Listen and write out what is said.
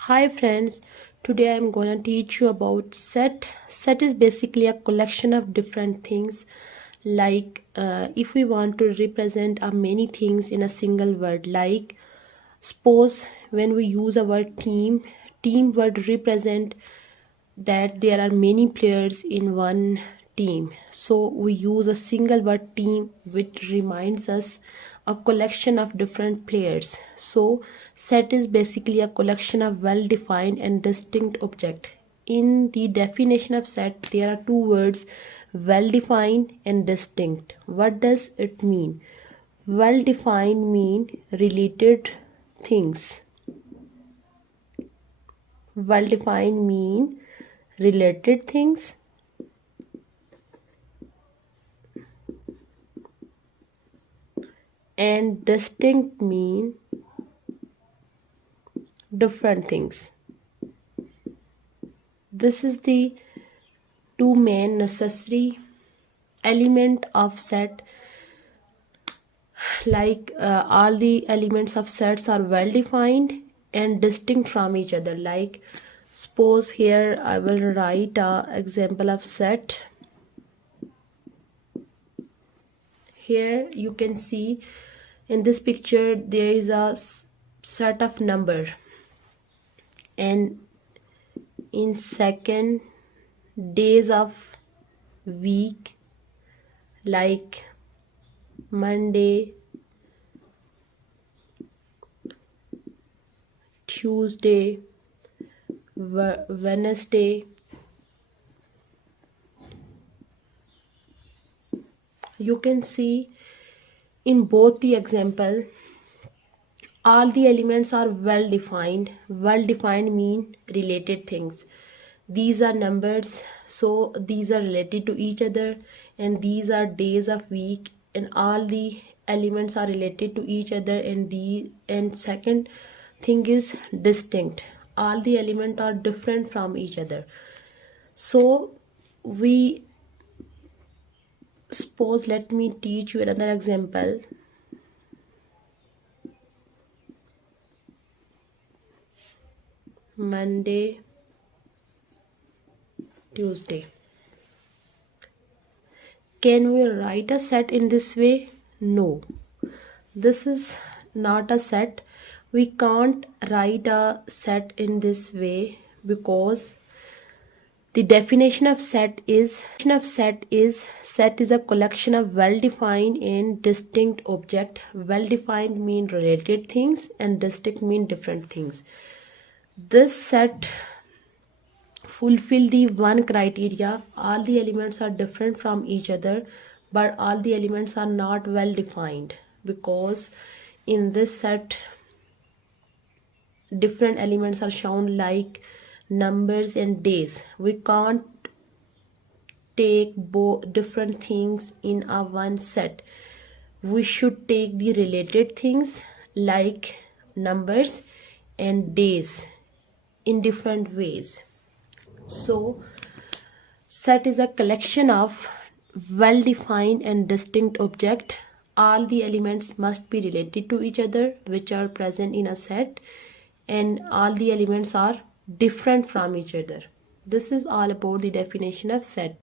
Hi friends, today I'm gonna teach you about set. Set is basically a collection of different things. Like if we want to represent many things in a single word, like suppose when we use a word team word represent that there are many players in one team, so we use a single word team which reminds us a collection of different players. So set is basically a collection of well defined and distinct object. In the definition of set there are two words, well defined and distinct. What does it mean? Well defined mean related things. Well defined mean related things, and distinct mean different things. This is the two main necessary element of set. Like all the elements of sets are well defined and distinct from each other. Like suppose here I will write a example of set. Here you can see in this picture there is a set of number, and in second days of week like Monday, Tuesday, Wednesday. You can see in both the example all the elements are well defined. Well defined mean related things. These are numbers, so these are related to each other, and these are days of week, and all the elements are related to each other. And second thing is distinct. All the elements are different from each other. So we suppose, let me teach you another example. Monday, Tuesday. Can we write a set in this way? No, this is not a set. We can't write a set in this way because the definition of set is set is a collection of well defined and distinct object. Well defined mean related things and distinct mean different things. This set fulfill the one criteria. All the elements are different from each other, but all the elements are not well defined, because in this set different elements are shown like numbers and days. We can't take both different things in a one set. We should take the related things like numbers and days in different ways. So set is a collection of well defined and distinct object. All the elements must be related to each other which are present in a set, and all the elements are different from each other. This is all about the definition of set.